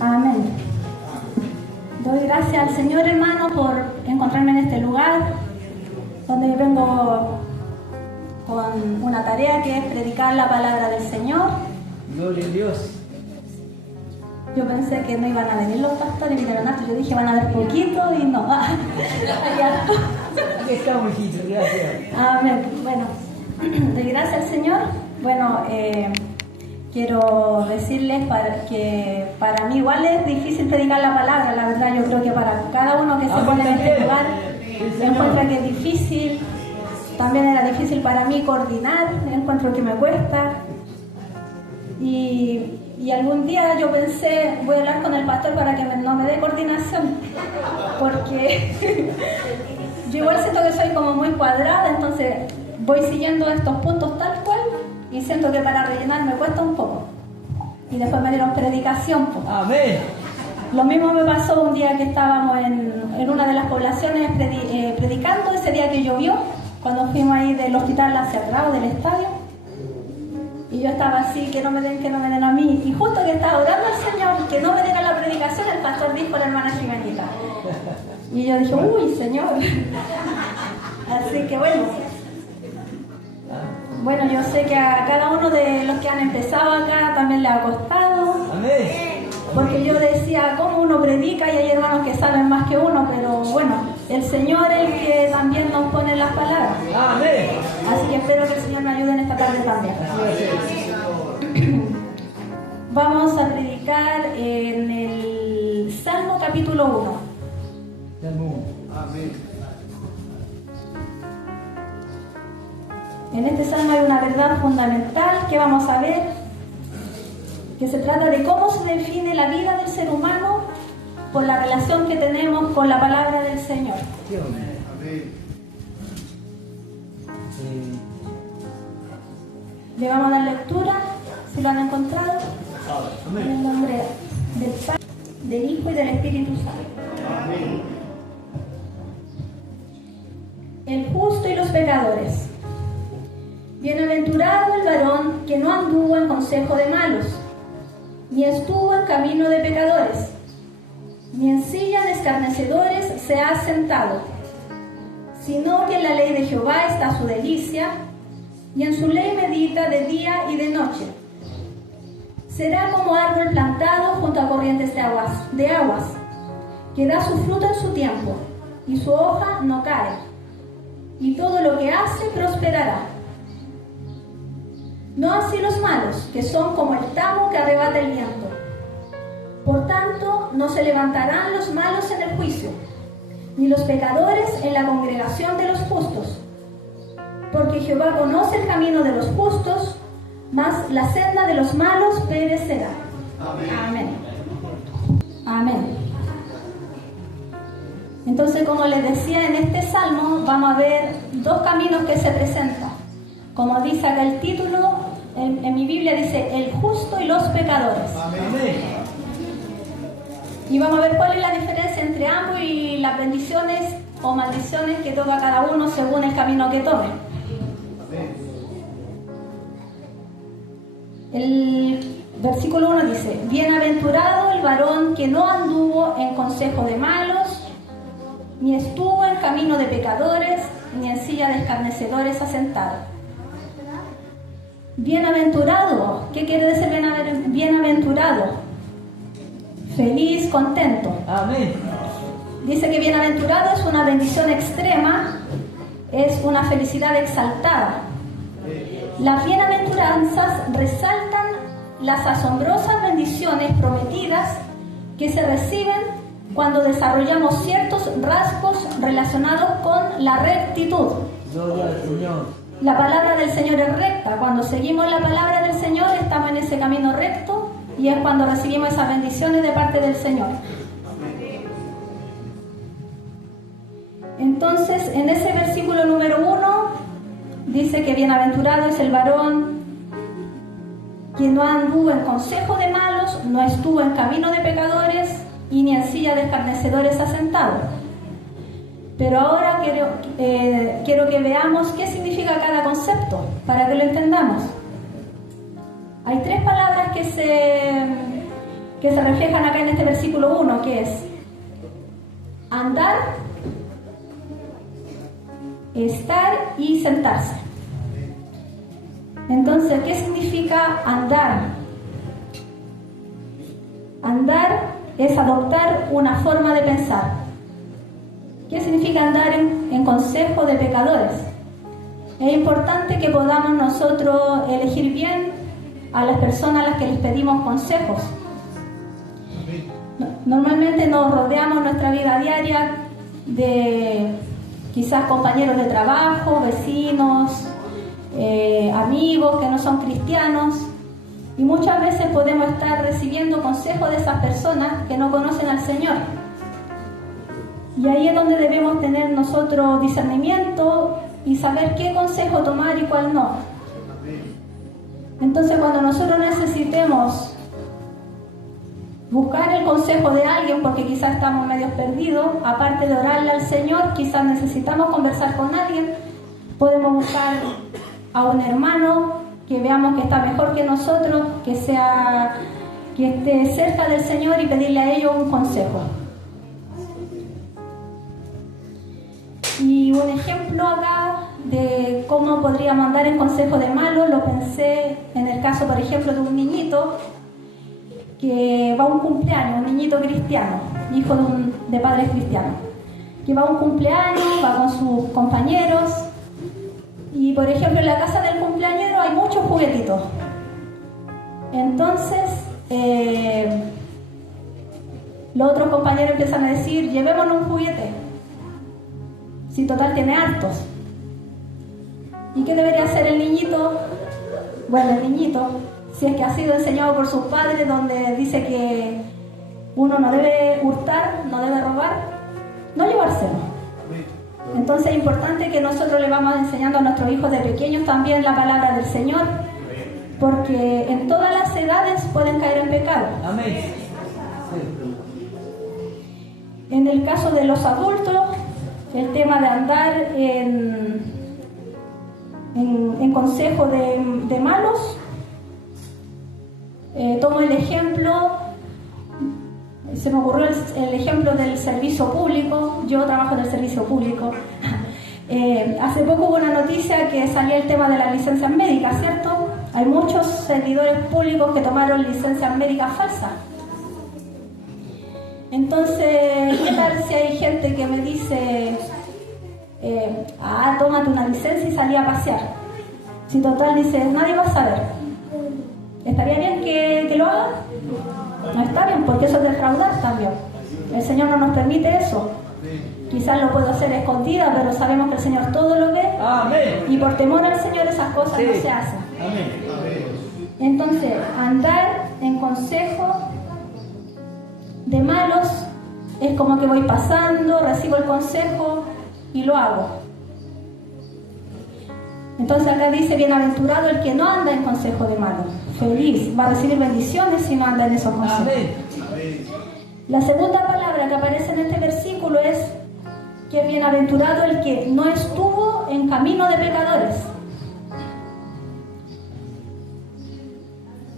Amén. Doy gracias al Señor, hermano, por encontrarme en este lugar donde vengo con una tarea que es predicar la palabra del Señor. Gloria a Dios. Yo pensé que no iban a venir los pastores, vinieron hartos. Yo dije, van a ver poquito y no. Aquí estamos, hijito, gracias. Amén. Bueno, doy gracias al Señor. Bueno, quiero decirles que para mí igual es difícil predicar la palabra. La verdad, yo creo que para cada uno que se pone en este lugar encuentra que es difícil. También era difícil para mí coordinar, encuentro que me cuesta. Y algún día yo pensé, voy a hablar con el pastor para que no me dé coordinación, porque yo igual siento que soy como muy cuadrada, entonces voy siguiendo estos puntos tal cual y siento que para rellenar me cuesta un poco. Y después me dieron predicación. Amén. Lo mismo me pasó un día que estábamos en una de las poblaciones predicando, ese día que llovió, cuando fuimos ahí del hospital hacia el lado del estadio. Y yo estaba así, que no me den a mí. Y justo que estaba orando al Señor, que no me diera la predicación, el pastor dijo a la hermana Jimenita. Y yo dije, uy, Señor. Así que bueno, yo sé que a cada uno de los que han empezado acá también le ha costado. Amén. Porque yo decía, ¿cómo uno predica? Y hay hermanos que saben más que uno, pero bueno, el Señor es el que también nos pone las palabras. Amén. Así que espero que el Señor me ayude en esta tarde también. Vamos a predicar en el Salmo capítulo 1. Amén. En este salmo hay una verdad fundamental que vamos a ver, que se trata de cómo se define la vida del ser humano por la relación que tenemos con la palabra del Señor. Amén. Le vamos a dar lectura, si lo han encontrado, en el nombre del Padre, del Hijo y del Espíritu Santo. Amén. El justo y los pecadores. Bienaventurado el varón que no anduvo en consejo de malos, ni estuvo en camino de pecadores, ni en silla de escarnecedores se ha sentado, sino que en la ley de Jehová está su delicia, y en su ley medita de día y de noche. Será como árbol plantado junto a corrientes de aguas, que da su fruto en su tiempo, y su hoja no cae, y todo lo que hace prosperará. No así los malos, que son como el tamo que arrebata el viento. Por tanto, no se levantarán los malos en el juicio, ni los pecadores en la congregación de los justos. Porque Jehová conoce el camino de los justos, mas la senda de los malos perecerá. Amén. Amén. Entonces, como les decía, en este salmo vamos a ver dos caminos que se presentan. Como dice acá el título, en mi Biblia dice, el justo y los pecadores. Amén. Y vamos a ver cuál es la diferencia entre ambos y las bendiciones o maldiciones que toca cada uno según el camino que tome. El versículo 1 dice, bienaventurado el varón que no anduvo en consejo de malos, ni estuvo en camino de pecadores, ni en silla de escarnecedores asentado. Bienaventurado, ¿qué quiere decir bienaventurado? Feliz, contento. Amén. Dice que bienaventurado es una bendición extrema, es una felicidad exaltada. Las bienaventuranzas resaltan las asombrosas bendiciones prometidas que se reciben cuando desarrollamos ciertos rasgos relacionados con la rectitud. Gloria al Señor. La palabra del Señor es recta. Cuando seguimos la palabra del Señor, estamos en ese camino recto y es cuando recibimos esas bendiciones de parte del Señor. Entonces, en ese versículo número 1, dice que bienaventurado es el varón que no anduvo en consejo de malos, no estuvo en camino de pecadores y ni en silla de escarnecedores asentado. Pero ahora quiero que veamos qué significa cada concepto, para que lo entendamos. Hay tres palabras que se reflejan acá en este versículo 1, que es andar, estar y sentarse. Entonces, ¿qué significa andar? Andar es adoptar una forma de pensar. ¿Qué significa andar en consejo de pecadores? Es importante que podamos nosotros elegir bien a las personas a las que les pedimos consejos. Normalmente nos rodeamos nuestra vida diaria de quizás compañeros de trabajo, vecinos, amigos que no son cristianos, y muchas veces podemos estar recibiendo consejos de esas personas que no conocen al Señor. Y ahí es donde debemos tener nosotros discernimiento y saber qué consejo tomar y cuál no. Entonces, cuando nosotros necesitemos buscar el consejo de alguien porque quizás estamos medio perdidos, aparte de orarle al Señor, quizás necesitamos conversar con alguien, podemos buscar a un hermano que veamos que está mejor que nosotros, que esté cerca del Señor, y pedirle a ellos un consejo. Y un ejemplo acá de cómo podríamos andar en consejo de malos, lo pensé en el caso, por ejemplo, de un niñito que va a un cumpleaños, un niñito cristiano, hijo de padres cristianos, que va a un cumpleaños, va con sus compañeros, y por ejemplo en la casa del cumpleañero hay muchos juguetitos. Entonces los otros compañeros empiezan a decir: llevémonos un juguete, si total tiene hartos. ¿Y qué debería hacer el niñito? Bueno, el niñito, si es que ha sido enseñado por sus padres, donde dice que uno no debe hurtar, no debe robar, no llevárselo. Entonces es importante que nosotros le vamos enseñando a nuestros hijos de pequeños también la palabra del Señor, porque en todas las edades pueden caer en pecado. Amén. En el caso de los adultos, el tema de andar en consejo de malos, tomo el ejemplo, se me ocurrió el ejemplo del servicio público. Yo trabajo en el servicio público. Hace poco hubo una noticia que salía el tema de las licencias médicas, ¿cierto? Hay muchos servidores públicos que tomaron licencias médicas falsas. Entonces, ¿qué tal si hay gente que me dice: tómate una licencia y salí a pasear? Si total, dice, nadie va a saber. ¿Estaría bien que lo haga? No está bien, porque eso es defraudar también. El Señor no nos permite eso. Quizás lo puedo hacer escondida, pero sabemos que el Señor todo lo ve. Amén. Y por temor al Señor esas cosas no se hacen. Amén. Entonces, andar en consejo de malos es como que voy pasando, recibo el consejo y lo hago. Entonces acá dice: bienaventurado el que no anda en consejo de malos. Feliz, va a recibir bendiciones si no anda en esos consejos. Amén. La segunda palabra que aparece en este versículo es que es bienaventurado el que no estuvo en camino de pecadores.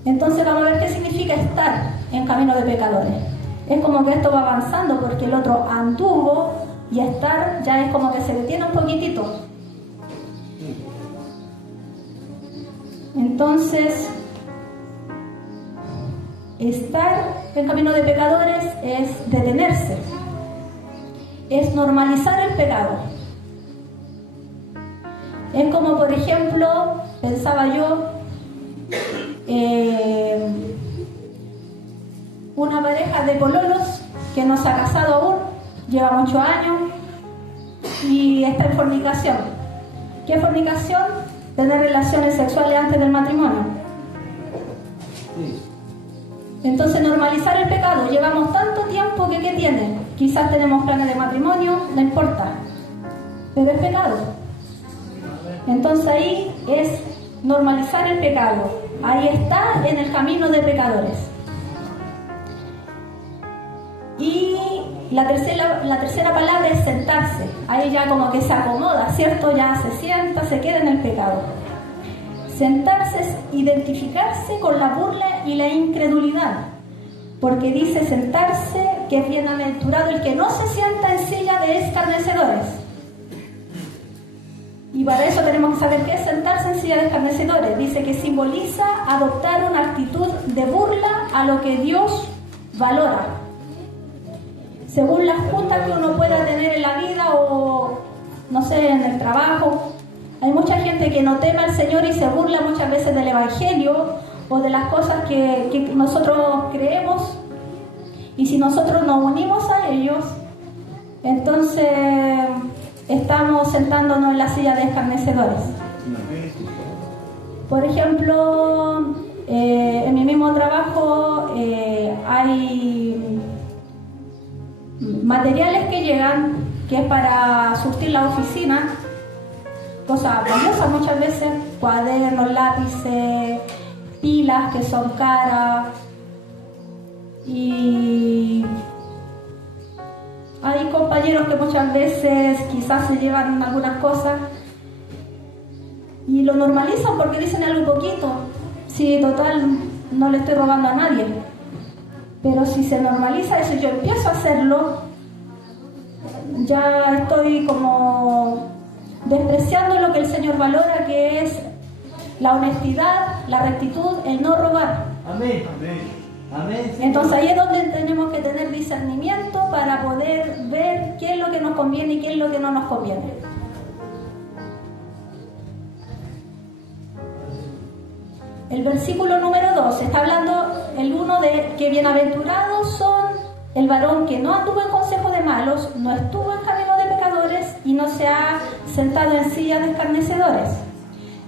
Entonces vamos a ver qué significa estar en camino de pecadores. Es como que esto va avanzando, porque el otro anduvo, y estar ya es como que se detiene un poquitito. Entonces, estar en camino de pecadores es detenerse, es normalizar el pecado. Es como, por ejemplo, pensaba yo, una pareja de pololos que no se ha casado aún, lleva 8 años y está en fornicación. ¿Qué es fornicación? Tener relaciones sexuales antes del matrimonio. Entonces, normalizar el pecado. Llevamos tanto tiempo que ¿qué tiene? Quizás tenemos planes de matrimonio, no importa, pero es pecado. Entonces ahí es normalizar el pecado. Ahí está en el camino de pecadores. Y la tercera palabra es sentarse. Ahí ya como que se acomoda, ¿cierto? Ya se sienta, se queda en el pecado. Sentarse es identificarse con la burla y la incredulidad. porque dice sentarse, que es bienaventurado el que no se sienta en silla de escarnecedores. Y para eso tenemos que saber qué es sentarse en silla de escarnecedores. Dice que simboliza adoptar una actitud de burla a lo que Dios valora. Según las juntas que uno pueda tener en la vida o, no sé, en el trabajo, hay mucha gente que no teme al Señor y se burla muchas veces del Evangelio o de las cosas que nosotros creemos. Y si nosotros nos unimos a ellos, entonces estamos sentándonos en la silla de escarnecedores. Por ejemplo, en mi mismo trabajo hay materiales que llegan, que es para surtir la oficina, cosas valiosas muchas veces, cuadernos, lápices, pilas que son caras, y hay compañeros que muchas veces quizás se llevan algunas cosas y lo normalizan porque dicen algo poquito. Si total no le estoy robando a nadie, pero si se normaliza eso, yo empiezo a hacerlo, ya estoy como despreciando lo que el Señor valora, que es la honestidad, la rectitud, el no robar. Amén. Amén. Amén. Entonces ahí es donde tenemos que tener discernimiento para poder ver qué es lo que nos conviene y qué es lo que no nos conviene. El versículo número 2 está hablando el 1 de que bienaventurados son el varón que no anduvo en consejo de malos, no estuvo en camino de pecadores y no se ha sentado en silla de escarnecedores.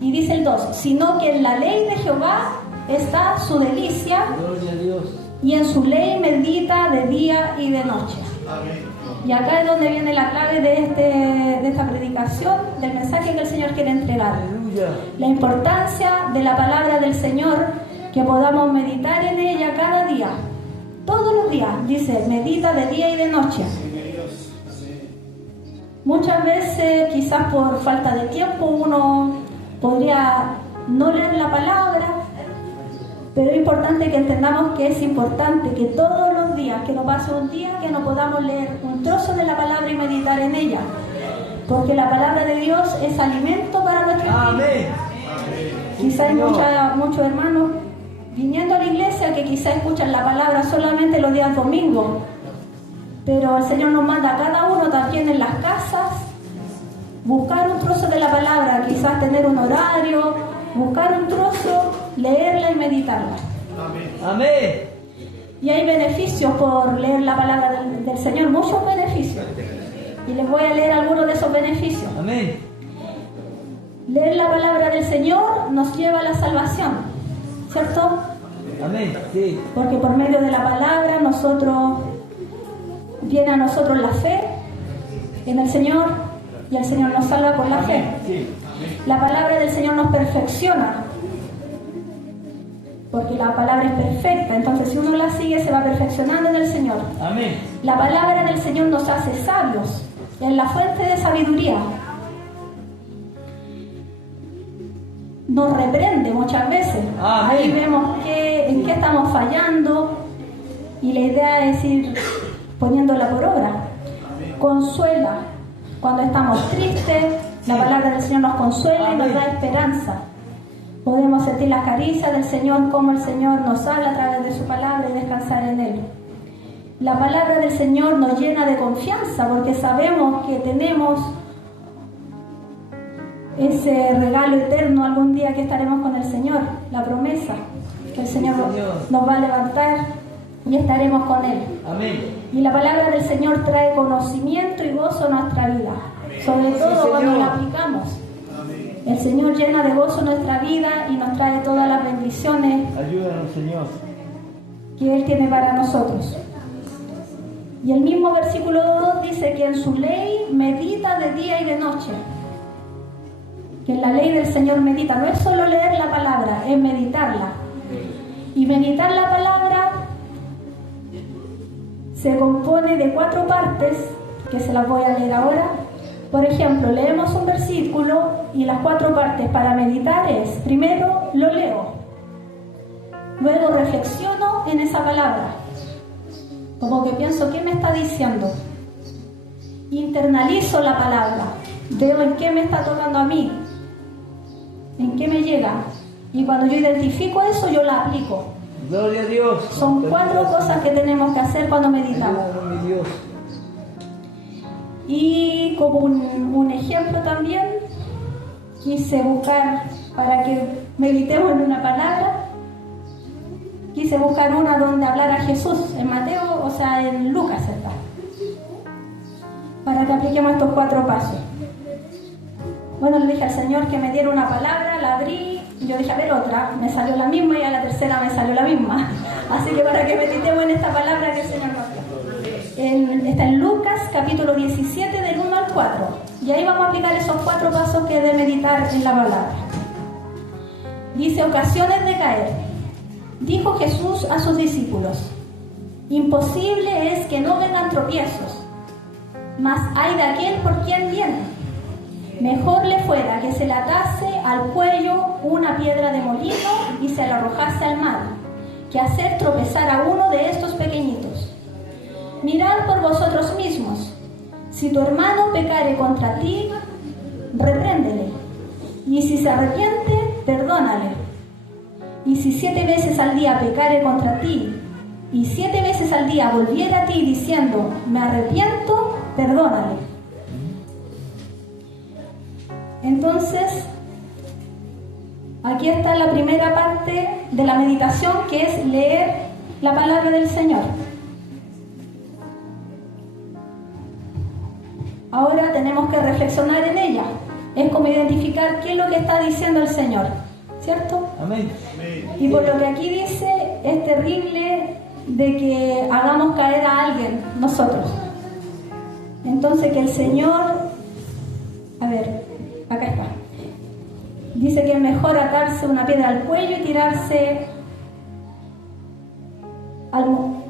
Y dice el 2, sino que en la ley de Jehová está su delicia, Gloria a Dios. Y en su ley medita de día y de noche. Amén. Y acá es donde viene la clave de esta predicación, del mensaje que el Señor quiere entregar. Aleluya. La importancia de la palabra del Señor, que podamos meditar en ella cada día, todos los días. Dice, medita de día y de noche. Muchas veces, quizás por falta de tiempo, uno podría no leer la palabra, pero es importante que entendamos que es importante que todos los días, que no pase un día que no podamos leer un trozo de la palabra y meditar en ella, porque la palabra de Dios es alimento para nuestro espíritu. Amén. Quizá hay muchos hermanos viniendo a la iglesia que quizá escuchan la palabra solamente los días domingos, pero el Señor nos manda a cada uno también en las casas buscar un trozo de la palabra, quizás tener un horario, buscar un trozo, leerla y meditarla. Amén. Y hay beneficios por leer la palabra del Señor, muchos beneficios. Y les voy a leer algunos de esos beneficios. Amén. Leer la palabra del Señor nos lleva a la salvación, ¿cierto? Amén. Sí. Porque por medio de la palabra viene a nosotros la fe en el Señor y el Señor nos salva por la fe. Sí. La palabra del Señor nos perfecciona, porque la palabra es perfecta, entonces si uno la sigue se va perfeccionando en el Señor. Amén. La palabra del Señor nos hace sabios, es la fuente de sabiduría. Nos reprende muchas veces. Amén. Ahí vemos en qué estamos fallando y la idea es ir poniéndola por obra. Consuela cuando estamos tristes, la palabra del Señor nos consuela y nos da esperanza. Podemos sentir las caricias del Señor, como el Señor nos habla a través de su palabra y descansar en Él. La palabra del Señor nos llena de confianza porque sabemos que tenemos ese regalo eterno algún día que estaremos con el Señor, la promesa que el Señor nos va a levantar y estaremos con Él. Amén. Y la palabra del Señor trae conocimiento y gozo a nuestra vida, sobre todo cuando la aplicamos. El Señor llena de gozo nuestra vida y nos trae todas las bendiciones Ayúdanos, Señor. que Él tiene para nosotros. Y el mismo versículo 2 dice que en su ley medita de día y de noche. Que en la ley del Señor medita, no es solo leer la palabra, es meditarla. Y meditar la palabra se compone de 4 partes, que se las voy a leer ahora. Por ejemplo, leemos un versículo y las 4 partes para meditar es, primero lo leo, luego reflexiono en esa palabra, Como que pienso, ¿qué me está diciendo? Internalizo la palabra, veo en qué me está tocando a mí, en qué me llega. Y cuando yo identifico eso, yo la aplico. Gloria a Dios. Son 4 cosas que tenemos que hacer cuando meditamos. Ayúdame, mi Dios. Y como un ejemplo también, quise buscar, para que meditemos en una palabra, quise buscar una donde hablara Jesús, en Mateo, o sea, en Lucas está, para que apliquemos estos 4 pasos. Bueno, le dije al Señor que me diera una palabra, la abrí, yo dije a ver otra, me salió la misma y a la tercera me salió la misma. Así que para que meditemos en esta palabra que el Señor nos dio. Está en Lucas capítulo 17 del 1 al 4. Y ahí vamos a aplicar esos 4 pasos que he de meditar en la palabra. Dice, ocasiones de caer. Dijo Jesús a sus discípulos, imposible es que no vengan tropiezos, mas hay de aquel por quien viene. Mejor le fuera que se le atase al cuello una piedra de molino y se la arrojase al mar, que hacer tropezar a uno de estos pequeñitos. Mirad por vosotros mismos. Si tu hermano pecare contra ti, repréndele, y si se arrepiente, perdónale. Y si 7 veces al día pecare contra ti, y 7 veces al día volviere a ti diciendo, me arrepiento, perdónale. Entonces, aquí está la primera parte de la meditación, que es leer la palabra del Señor. Ahora tenemos que reflexionar en ella. Es como identificar qué es lo que está diciendo el Señor, ¿cierto? Amén. Y por lo que aquí dice, es terrible de que hagamos caer a alguien nosotros. Entonces que el Señor, a ver, acá está. Dice que es mejor atarse una piedra al cuello y tirarse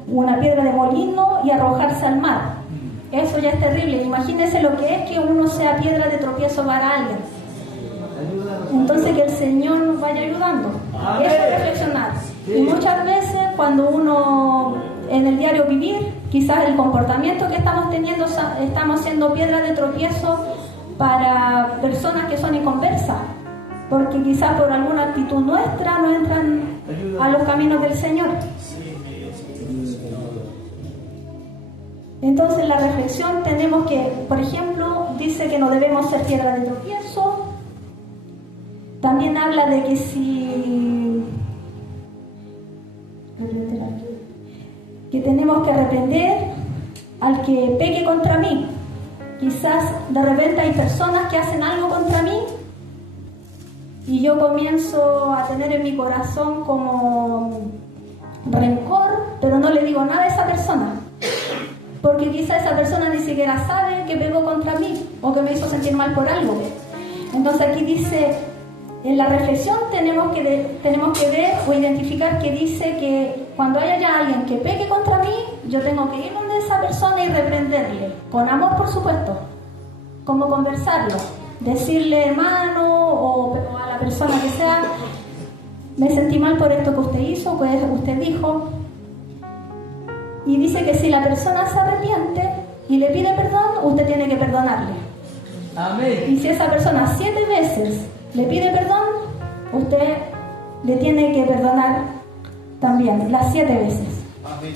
una piedra de molino y arrojarse al mar. Eso ya es terrible. Imagínense lo que es que uno sea piedra de tropiezo para alguien. Entonces que el Señor nos vaya ayudando. Amén. Eso es reflexionar. Y muchas veces cuando uno en el diario vivir, quizás el comportamiento que estamos teniendo, estamos siendo piedra de tropiezo para personas que son inconversas, porque quizás por alguna actitud nuestra no entran a los caminos del Señor. Entonces la reflexión tenemos que, por ejemplo, dice que no debemos ser piedra de tropiezo. También habla de que que tenemos que reprender al que peque contra mí. Quizás de repente hay personas que hacen algo contra mí y yo comienzo a tener en mi corazón como rencor, pero no le digo nada a esa persona, porque quizás esa persona ni siquiera sabe que pegó contra mí o que me hizo sentir mal por algo. Entonces aquí dice, en la reflexión tenemos que ver o identificar que dice que cuando haya ya alguien que peque contra mí, yo tengo que ir donde esa persona y reprenderle, con amor por supuesto, como conversarlo, decirle hermano o a la persona que sea, me sentí mal por esto que usted hizo, que usted dijo. Y dice que si la persona se arrepiente y le pide perdón, usted tiene que perdonarle. Amén. Y si esa persona 7 veces le pide perdón, usted le tiene que perdonar también, las 7 veces. Amén.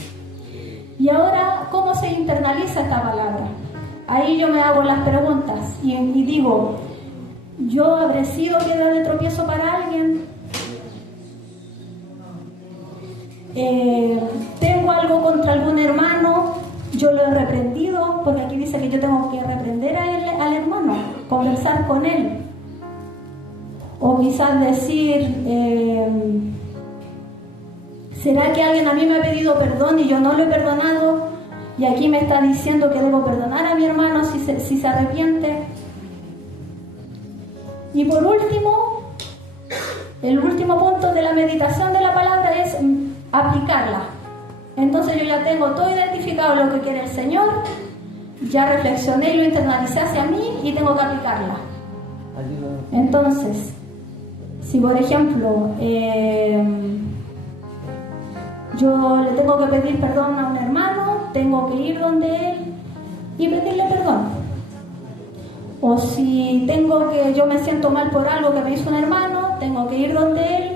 Y ahora, ¿cómo se internaliza esta palabra? Ahí yo me hago las preguntas y digo, ¿yo habré sido piedra de tropiezo para alguien? ¿Tengo algo contra algún hermano? ¿Yo lo he reprendido? Porque aquí dice que yo tengo que reprender al hermano, conversar con él. O quizás decir, ¿será que alguien a mí me ha pedido perdón y yo no lo he perdonado? Y aquí me está diciendo que debo perdonar a mi hermano si se arrepiente. Y por último, el último punto de la meditación de la palabra es aplicarla. Entonces yo ya tengo todo identificado lo que quiere el Señor, ya reflexioné y lo internalicé hacia mí y tengo que aplicarla. Entonces, si por ejemplo yo le tengo que pedir perdón a un hermano tengo que ir donde Él y pedirle perdón. O si yo me siento mal por algo que me hizo un hermano, tengo que ir donde Él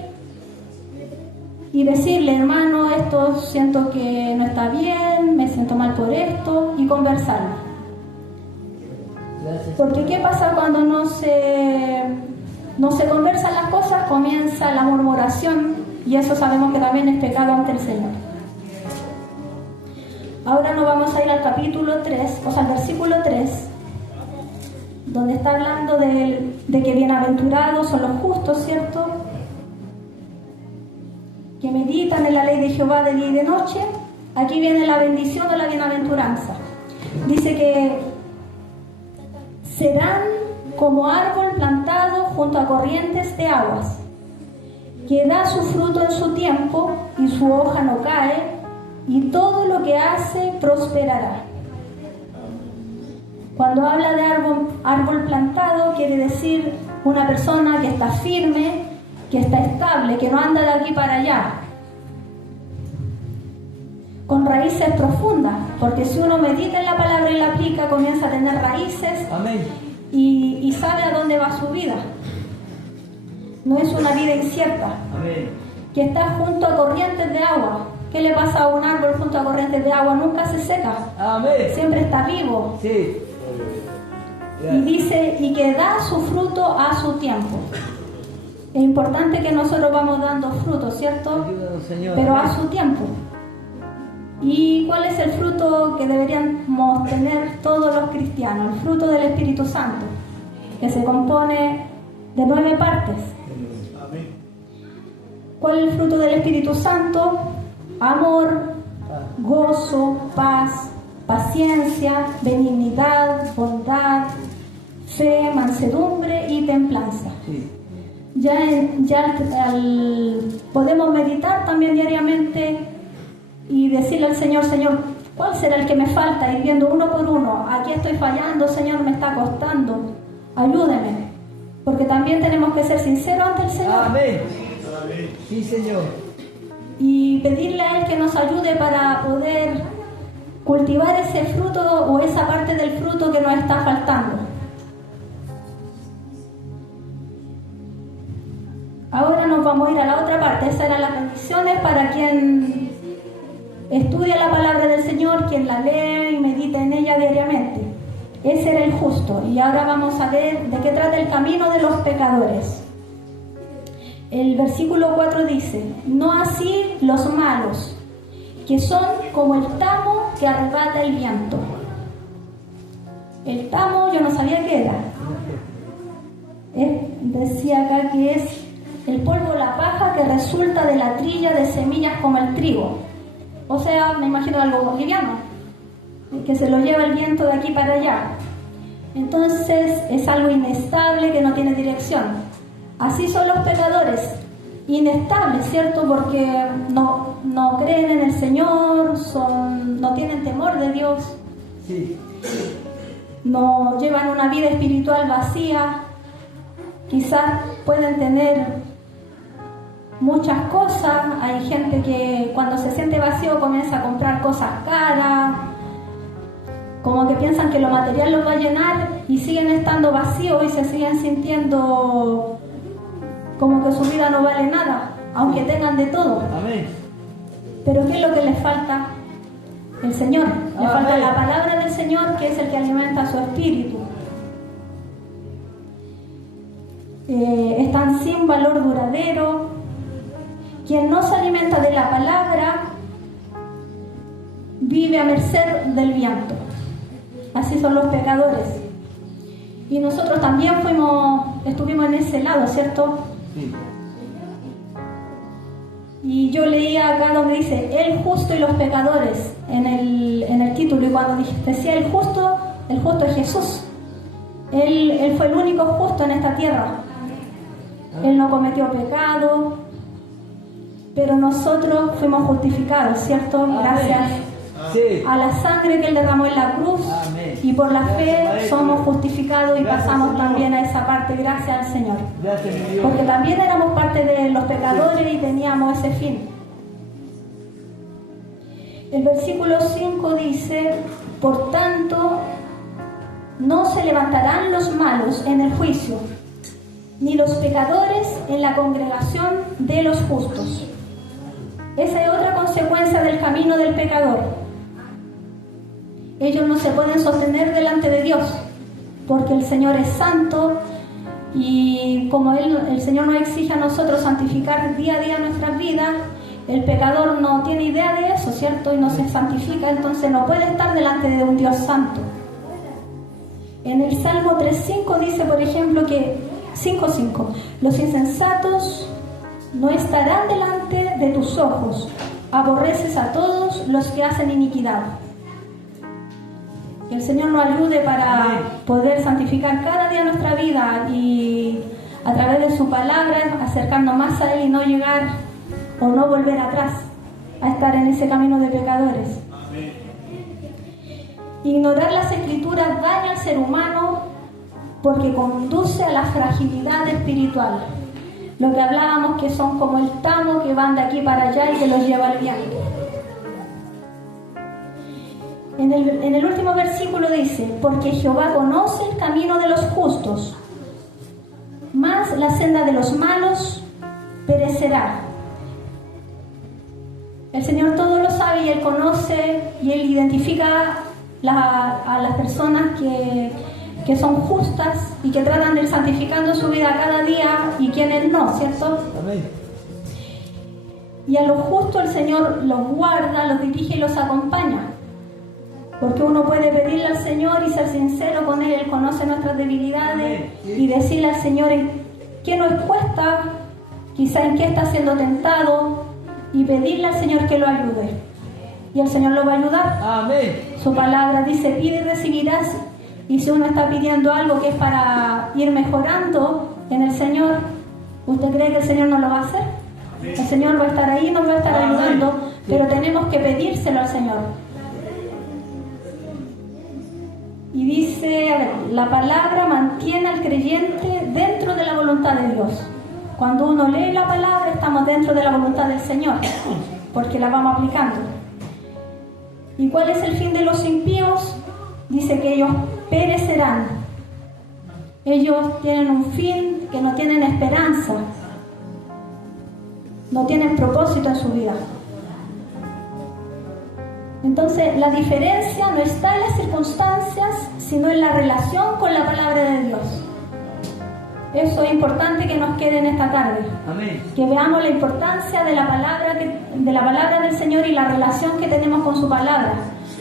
y decirle, hermano, esto siento que no está bien, me siento mal por esto, y conversarlo. Gracias. Porque ¿qué pasa cuando no se conversan las cosas? Comienza la murmuración, y eso sabemos que también es pecado ante el Señor. Ahora nos vamos a ir al capítulo 3, o sea, al versículo 3, donde está hablando de que bienaventurados son los justos, ¿cierto? Que meditan en la ley de Jehová de día y de noche. Aquí viene la bendición de la bienaventuranza. Dice que serán como árbol plantado junto a corrientes de aguas, que da su fruto en su tiempo y su hoja no cae, y todo lo que hace prosperará. Cuando habla de árbol plantado, quiere decir una persona que está firme, que está estable, que no anda de aquí para allá, con raíces profundas, porque si uno medita en la palabra y la aplica, comienza a tener raíces. Amén. Y sabe a dónde va su vida. No es una vida incierta. Amén. Que está junto a corrientes de agua. ¿Qué le pasa a un árbol junto a corrientes de agua? Nunca se seca. Amén. Siempre está vivo. Sí. Y dice, y que da su fruto a su tiempo. Es importante que nosotros vamos dando fruto, ¿cierto? Ayúdanos, Señor. Pero Amén. a su tiempo. ¿Y cuál es el fruto que deberíamos tener todos los cristianos? El fruto del Espíritu Santo, que se compone de 9 partes. ¿Cuál es el fruto del Espíritu Santo? Amor, gozo, paz, paciencia, benignidad, bondad, fe, mansedumbre y templanza. Sí. Podemos meditar también diariamente y decirle al Señor, Señor, ¿cuál será el que me falta? Ir viendo uno por uno. Aquí estoy fallando, Señor, me está costando. Ayúdeme. Porque también tenemos que ser sinceros ante el Señor. Amén. Sí, Señor. Y pedirle a Él que nos ayude para poder cultivar ese fruto o esa parte del fruto que nos está faltando. Ahora nos vamos a ir a la otra parte. Esas eran las bendiciones para quien estudia la palabra del Señor, quien la lee y medita en ella diariamente. Ese era el justo. Y ahora vamos a ver de qué trata el camino de los pecadores. El versículo 4 dice, no así los malos, que son como el tamo que arrebata el viento. El tamo yo no sabía qué era. Decía acá que es el polvo o la paja que resulta de la trilla de semillas como el trigo. O sea, me imagino algo liviano, que se lo lleva el viento de aquí para allá. Entonces es algo inestable que no tiene dirección. Así son los pecadores, inestables, ¿cierto? Porque no creen en el Señor, no tienen temor de Dios, Sí. no llevan una vida espiritual vacía. Quizás pueden tener muchas cosas. Hay gente que cuando se siente vacío comienza a comprar cosas caras, como que piensan que lo material los va a llenar y siguen estando vacíos y se siguen sintiendo como que su vida no vale nada, aunque tengan de todo. Amén. Pero ¿qué es lo que les falta? El Señor. Le falta Amén. la palabra del Señor, que es el que alimenta su espíritu. Están sin valor duradero. Quien no se alimenta de la palabra vive a merced del viento. Así son los pecadores. Y nosotros también estuvimos en ese lado, ¿cierto? Sí. Y yo leía acá donde dice el justo y los pecadores en el título, y cuando decía el justo es Jesús. Él fue el único justo en esta tierra. Él no cometió pecado, pero nosotros fuimos justificados, ¿cierto? Gracias Sí. a la sangre que Él derramó en la cruz. Amén. Y por la fe Gracias, Maestro. somos justificados y Gracias, pasamos Señor. también a esa parte, gracias al Señor. Gracias, mi Dios. Porque también éramos parte de los pecadores y teníamos ese fin. El versículo 5 dice: por tanto, no se levantarán los malos en el juicio, ni los pecadores en la congregación de los justos. Esa es otra consecuencia del camino del pecador. Ellos no se pueden sostener delante de Dios, porque el Señor es santo, y como el Señor nos exige a nosotros santificar día a día nuestras vidas, el pecador no tiene idea de eso, ¿cierto? Y no se santifica, entonces no puede estar delante de un Dios santo. En el Salmo 3.5 dice, por ejemplo, que 5.5: los insensatos no estarán delante de tus ojos, aborreces a todos los que hacen iniquidad. Que el Señor nos ayude para poder santificar cada día nuestra vida y a través de su palabra acercarnos más a Él y no llegar o no volver atrás a estar en ese camino de pecadores. Ignorar las Escrituras daña al ser humano porque conduce a la fragilidad espiritual. Lo que hablábamos, que son como el tamo que van de aquí para allá y que los lleva al viento. En el último versículo dice: porque Jehová conoce el camino de los justos, mas la senda de los malos perecerá. El Señor todo lo sabe y Él conoce y Él identifica a las personas que son justas y que tratan de ir santificando su vida cada día y quienes no, ¿cierto? Amén. Y a los justos el Señor los guarda, los dirige y los acompaña. Porque uno puede pedirle al Señor y ser sincero con Él. Él conoce nuestras debilidades. Amén. Sí. Y decirle al Señor en qué nos cuesta, quizá en qué está siendo tentado, y pedirle al Señor que lo ayude. Y el Señor lo va a ayudar. Amén. Su palabra dice: pide y recibirás. Y si uno está pidiendo algo que es para ir mejorando en el Señor, ¿usted cree que el Señor no lo va a hacer? El Señor va a estar ahí, nos va a estar ayudando, pero tenemos que pedírselo al Señor. Y dice, a ver, la palabra mantiene al creyente dentro de la voluntad de Dios. Cuando uno lee la palabra, estamos dentro de la voluntad del Señor, porque la vamos aplicando. ¿Y cuál es el fin de los impíos? Dice que ellos perecerán. Ellos tienen un fin, que no tienen esperanza, no tienen propósito en su vida. Entonces, la diferencia no está en las circunstancias, sino en la relación con la palabra de Dios. Eso es importante que nos quede en esta tarde. Amén. Que veamos la importancia de la palabra del Señor y la relación que tenemos con su palabra.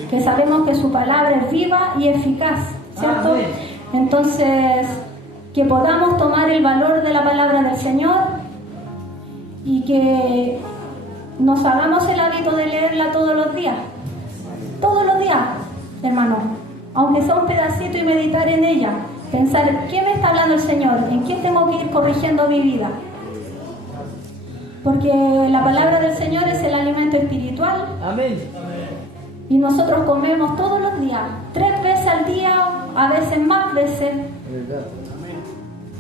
Que sabemos que su palabra es viva y eficaz, ¿cierto? Amén. Entonces, que podamos tomar el valor de la palabra del Señor y que nos hagamos el hábito de leerla todos los días. Todos los días, hermano, aunque sea un pedacito, y meditar en ella, pensar qué me está hablando el Señor, en qué tengo que ir corrigiendo mi vida, porque la palabra del Señor es el alimento espiritual. Amén. Y nosotros comemos todos los días, 3 veces al día, a veces más veces,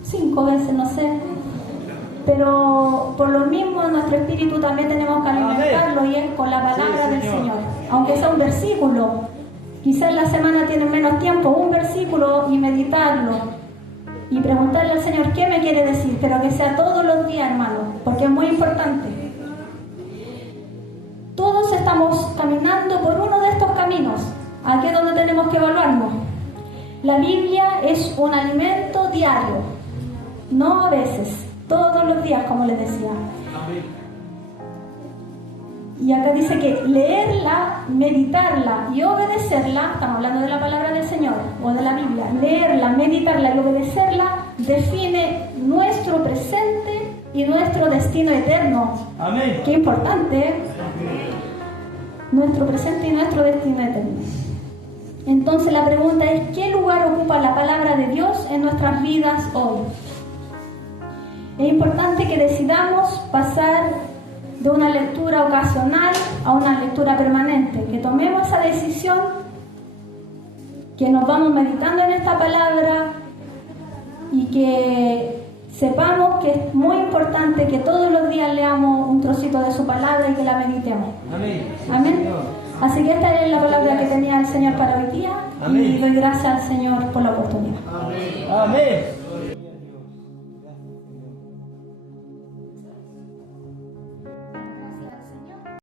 5 veces, no sé. Pero por lo mismo nuestro espíritu también tenemos que alimentarlo, y es con la palabra del Señor. Aunque sea un versículo, quizás en la semana tienen menos tiempo, un versículo y meditarlo. Y preguntarle al Señor qué me quiere decir, pero que sea todos los días, hermano, porque es muy importante. Todos estamos caminando por uno de estos caminos. Aquí es donde tenemos que evaluarnos. La Biblia es un alimento diario, no a veces. Todos los días, como les decía. Y acá dice que leerla, meditarla y obedecerla, estamos hablando de la palabra del Señor o de la Biblia, leerla, meditarla y obedecerla define nuestro presente y nuestro destino eterno. Amén. Qué importante, ¿eh? Nuestro presente y nuestro destino eterno. Entonces la pregunta es: ¿qué lugar ocupa la palabra de Dios en nuestras vidas hoy? Es importante que decidamos pasar de una lectura ocasional a una lectura permanente, que tomemos esa decisión, que nos vamos meditando en esta palabra y que sepamos que es muy importante que todos los días leamos un trocito de su palabra y que la meditemos. Amén. Amén. Así que esta es la palabra que tenía el Señor para hoy día. Amén. Y doy gracias al Señor por la oportunidad. Amén.